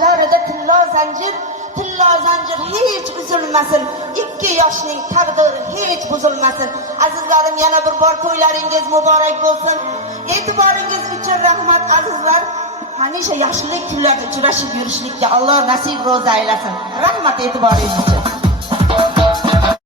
boshlarida tillo zanjir hiç üzülmesin. 2 yoshning taqdiri hiç buzilmasin. Azizlarim, yana bir bor to'ylaringiz muborak bo'lsin. E'tiboringiz uchun rahmat azizlar. Hamisha yaxshilik kunlarda uchrashib yurishlikka Alloh nasib ro'za aylasin. Rahmat e'tiboringiz uchun.